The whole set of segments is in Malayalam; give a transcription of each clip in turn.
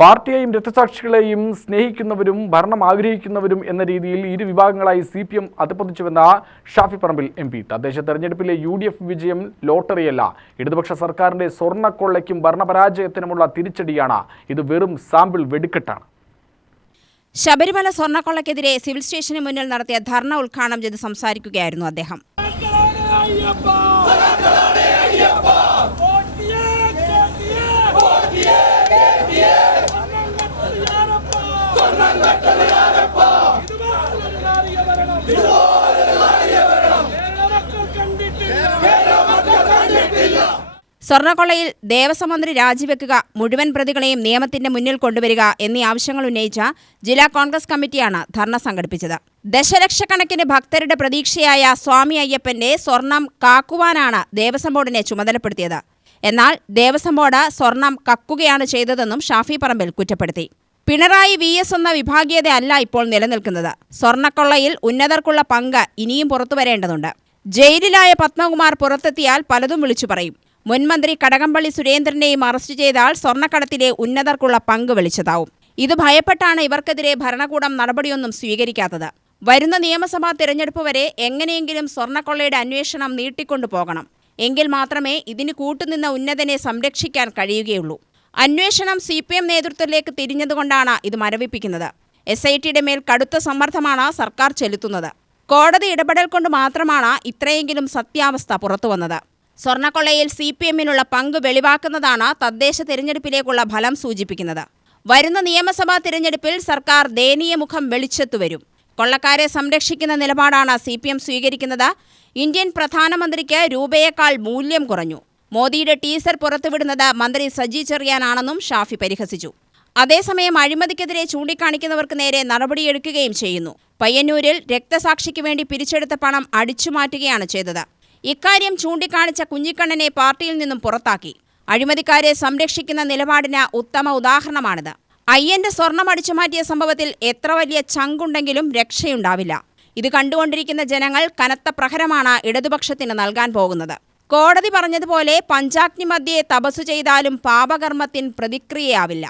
പാർട്ടിയെയും രക്തസാക്ഷികളെയും സ്നേഹിക്കുന്നവരും ഭരണം ആഗ്രഹിക്കുന്നവരും എന്ന രീതിയിൽ ഇരു വിഭാഗങ്ങളായി CPM അധപ്പതിച്ചുവെന്ന ഷാഫി പറമ്പിൽ MP. തദ്ദേശ തെരഞ്ഞെടുപ്പിലെ UDF വിജയം ലോട്ടറിയല്ല. ഇടതുപക്ഷ സർക്കാരിന്റെ സ്വർണ്ണക്കൊള്ളയ്ക്കും ഭരണപരാജയത്തിനുമുള്ള തിരിച്ചടിയാണ്. ഇത് വെറും സാമ്പിൾ വെടിക്കെട്ടാണ്. ശബരിമല സ്വർണ്ണക്കൊള്ളയ്ക്കെതിരെ സിവിൽ സ്റ്റേഷന് മുന്നിൽ നടത്തിയ ധർണ ഉദ്ഘാടനം ചെയ്ത് സംസാരിക്കുകയായിരുന്നു അദ്ദേഹം. സ്വർണ്ണക്കൊള്ളയിൽ ദേവസ്വം മന്ത്രി രാജിവെക്കുക, മുഴുവൻ പ്രതികളെയും നിയമത്തിന്റെ മുന്നിൽ കൊണ്ടുവരിക എന്നീ ആവശ്യങ്ങൾ ഉന്നയിച്ച ജില്ലാ കോൺഗ്രസ് കമ്മിറ്റിയാണ് ധർണ സംഘടിപ്പിച്ചത്. ദശലക്ഷക്കണക്കിന് ഭക്തരുടെ പ്രതീക്ഷയായ സ്വാമി അയ്യപ്പന്റെ സ്വർണം കാക്കുവാനാണ് ദേവസ്വം ബോർഡിനെ ചുമതലപ്പെടുത്തിയത്. എന്നാൽ ദേവസ്വം ബോർഡ് സ്വർണം കക്കുകയാണ് ചെയ്തതെന്നും ഷാഫി പറമ്പിൽ കുറ്റപ്പെടുത്തി. പിണറായി VS എന്ന വിഭാഗീയത അല്ല ഇപ്പോൾ നിലനിൽക്കുന്നത്. സ്വർണ്ണക്കൊള്ളയിൽ ഉന്നതർക്കുള്ള പങ്ക് ഇനിയും പുറത്തു വരേണ്ടതുണ്ട്. ജയിലിലായ പത്മകുമാർ പുറത്തെത്തിയാൽ പലതും വിളിച്ചു പറയും. മുൻമന്ത്രി കടകംപള്ളി സുരേന്ദ്രനെയും അറസ്റ്റ് ചെയ്താൽ സ്വർണ്ണക്കടത്തിലെ ഉന്നതർക്കുള്ള പങ്ക് വെളിച്ചതാവും. ഇത് ഭയപ്പെട്ടാണ് ഇവർക്കെതിരെ ഭരണകൂടം നടപടിയൊന്നും സ്വീകരിക്കാത്തത്. വരുന്ന നിയമസഭാ തിരഞ്ഞെടുപ്പ് വരെ എങ്ങനെയെങ്കിലും സ്വർണ്ണക്കൊള്ളയുടെ അന്വേഷണം നീട്ടിക്കൊണ്ടു പോകണം. എങ്കിൽ മാത്രമേ ഇതിന് കൂട്ടുനിന്ന ഉന്നതനെ സംരക്ഷിക്കാൻ കഴിയുകയുള്ളൂ. അന്വേഷണം CPM നേതൃത്വത്തിലേക്ക് തിരിഞ്ഞതുകൊണ്ടാണ് ഇത് മരവിപ്പിക്കുന്നത്. SITയുടെ മേൽ കടുത്ത സമ്മർദ്ദമാണ് സർക്കാർ ചെലുത്തുന്നത്. കോടതി ഇടപെടൽ കൊണ്ട് മാത്രമാണ് ഇത്രയെങ്കിലും സത്യാവസ്ഥ പുറത്തുവന്നത്. സ്വർണ്ണക്കൊള്ളയിൽ CPMനുള്ള പങ്ക് വെളിവാക്കുന്നതാണ് തദ്ദേശ തിരഞ്ഞെടുപ്പിലേക്കുള്ള ഫലം സൂചിപ്പിക്കുന്നത്. വരുന്ന നിയമസഭാ തിരഞ്ഞെടുപ്പിൽ സർക്കാർ ദയനീയ മുഖം വെളിച്ചത്തുവരും. കൊള്ളക്കാരെ സംരക്ഷിക്കുന്ന നിലപാടാണ് CPM സ്വീകരിക്കുന്നത്. ഇന്ത്യൻ പ്രധാനമന്ത്രിക്ക് രൂപയേക്കാൾ മൂല്യം കുറഞ്ഞു. മോദിയുടെ ടീസർ പുറത്തുവിടുന്നത് മന്ത്രി സജി ചെറിയാനാണെന്നും ഷാഫി പരിഹസിച്ചു. അതേസമയം അഴിമതിക്കെതിരെ ചൂണ്ടിക്കാണിക്കുന്നവർക്ക് നേരെ നടപടിയെടുക്കുകയും ചെയ്യുന്നു. പയ്യന്നൂരിൽ രക്തസാക്ഷിക്ക് വേണ്ടി പിരിച്ചെടുത്ത പണം അടിച്ചുമാറ്റുകയാണ് ചെയ്തത്. ഇക്കാര്യം ചൂണ്ടിക്കാണിച്ച കുഞ്ഞിക്കണ്ണനെ പാർട്ടിയിൽ നിന്നും പുറത്താക്കി. അഴിമതിക്കാരെ സംരക്ഷിക്കുന്ന നിലപാടിന് ഉത്തമ ഉദാഹരണമാണിത്. അയ്യന്റെ സ്വർണം അടിച്ചുമാറ്റിയ സംഭവത്തിൽ എത്ര വലിയ ചങ്കുണ്ടെങ്കിലും രക്ഷയുണ്ടാവില്ല. ഇത് കണ്ടുകൊണ്ടിരിക്കുന്ന ജനങ്ങൾ കനത്ത പ്രഹരമാണ് ഇടതുപക്ഷത്തിന് നൽകാൻ പോകുന്നത്. കോടതി പറഞ്ഞതുപോലെ പഞ്ചാഗ്നി മധ്യേ തപസ്സു ചെയ്താലും പാപകർമ്മത്തിന് പ്രതിക്രിയയാവില്ല.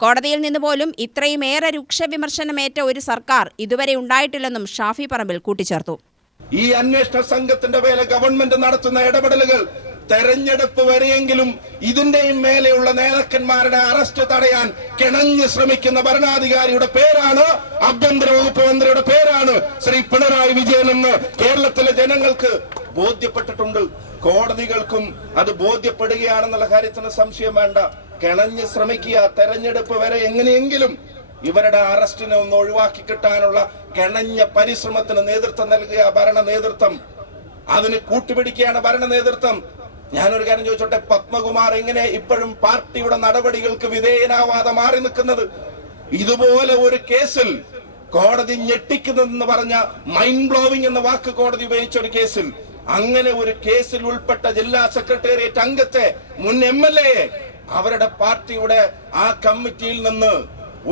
കോടതിയിൽ നിന്ന് പോലും ഇത്രയുമേറെ രൂക്ഷ വിമർശനമേറ്റ ഒരു സർക്കാർ ഇതുവരെ ഉണ്ടായിട്ടില്ലെന്നും ഷാഫി പറമ്പിൽ കൂട്ടിച്ചേർത്തു. ഈ അന്വേഷണ സംഘത്തിന്റെ മേലെ ഗവൺമെന്റ് നടത്തുന്ന ഇടപെടലുകൾ തെരഞ്ഞെടുപ്പ് വരെയെങ്കിലും ഇതിന്റെയും മേലെയുള്ള നേതാക്കന്മാരുടെ അറസ്റ്റ് തടയാൻ കിണഞ്ഞു ശ്രമിക്കുന്ന ഭരണാധികാരിയുടെ പേരാണ്, ആഭ്യന്തര വകുപ്പ് മന്ത്രിയുടെ പേരാണ് ശ്രീ പിണറായി വിജയൻ എന്ന് കേരളത്തിലെ ജനങ്ങൾക്ക് ബോധ്യപ്പെട്ടിട്ടുണ്ട്. കോടതികൾക്കും അത് ബോധ്യപ്പെടുകയാണെന്നുള്ള കാര്യത്തിന് സംശയം വേണ്ട. കിണഞ്ഞു ശ്രമിക്കുക. തെരഞ്ഞെടുപ്പ് വരെ എങ്ങനെയെങ്കിലും ഇവരുടെ അറസ്റ്റിനെ ഒന്ന് ഒഴിവാക്കി കിട്ടാനുള്ള കിണഞ്ഞ പരിശ്രമത്തിന് നേതൃത്വം നൽകുക ഭരണ നേതൃത്വം. അതിന് കൂട്ടുപിടിക്കുകയാണ് ഭരണ നേതൃത്വം. ഞാനൊരു കാര്യം ചോദിച്ചോട്ടെ, പത്മകുമാർ എങ്ങനെ ഇപ്പോഴും പാർട്ടിയുടെ നടപടികൾക്ക് വിധേയനാവാതെ മാറി നിൽക്കുന്നത്? ഇതുപോലെ ഒരു കേസിൽ കോടതി ഞെട്ടിക്കുന്നതെന്ന് പറഞ്ഞ മൈൻഡ് ബ്ലോവിംഗ് എന്ന വാക്ക് കോടതി ഉപയോഗിച്ച ഒരു കേസിൽ, അങ്ങനെ ഒരു കേസിൽ ഉൾപ്പെട്ട ജില്ലാ സെക്രട്ടേറിയറ്റ് അംഗത്തെ, മുൻ MLA അവരുടെ പാർട്ടിയുടെ ആ കമ്മിറ്റിയിൽ നിന്ന്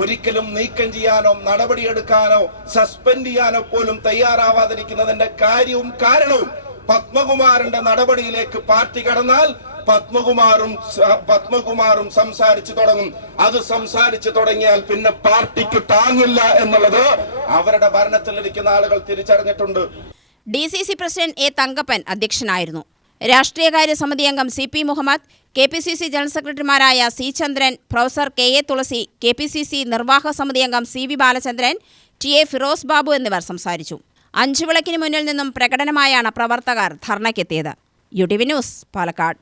ഒരിക്കലും നീക്കം ചെയ്യാനോ നടപടിയെടുക്കാനോ സസ്പെൻഡ് ചെയ്യാനോ പോലും തയ്യാറാവാതിരിക്കുന്നതിന്റെ കാര്യവും കാരണവും പത്മകുമാറിന്റെ നടപടിയിലേക്ക് പാർട്ടി കടന്നാൽ പത്മകുമാറും സംസാരിച്ചു തുടങ്ങും. അത് സംസാരിച്ചു തുടങ്ങിയാൽ പിന്നെ പാർട്ടിക്ക് താങ്ങില്ല എന്നുള്ളത് അവരുടെ ഭരണത്തിലിരിക്കുന്ന ആളുകൾ തിരിച്ചറിഞ്ഞിട്ടുണ്ട്. DCC president A. തങ്കപ്പൻ അധ്യക്ഷനായിരുന്നു. രാഷ്ട്രീയകാര്യ സമിതി അംഗം CP മുഹമ്മദ്, KPCC ജനറൽ സെക്രട്ടറിമാരായ C. ചന്ദ്രൻ, പ്രൊഫസർ KA. തുളസി, KPCC നിർവാഹക സമിതി അംഗം CV. ബാലചന്ദ്രൻ, TA. ഫിറോസ് ബാബു എന്നിവർ സംസാരിച്ചു. 5 വിളക്കിന് മുന്നിൽ നിന്നും പ്രകടനമായാണ് പ്രവർത്തകർ ധർണയ്ക്കെത്തിയത്. UTV news, Palakkad.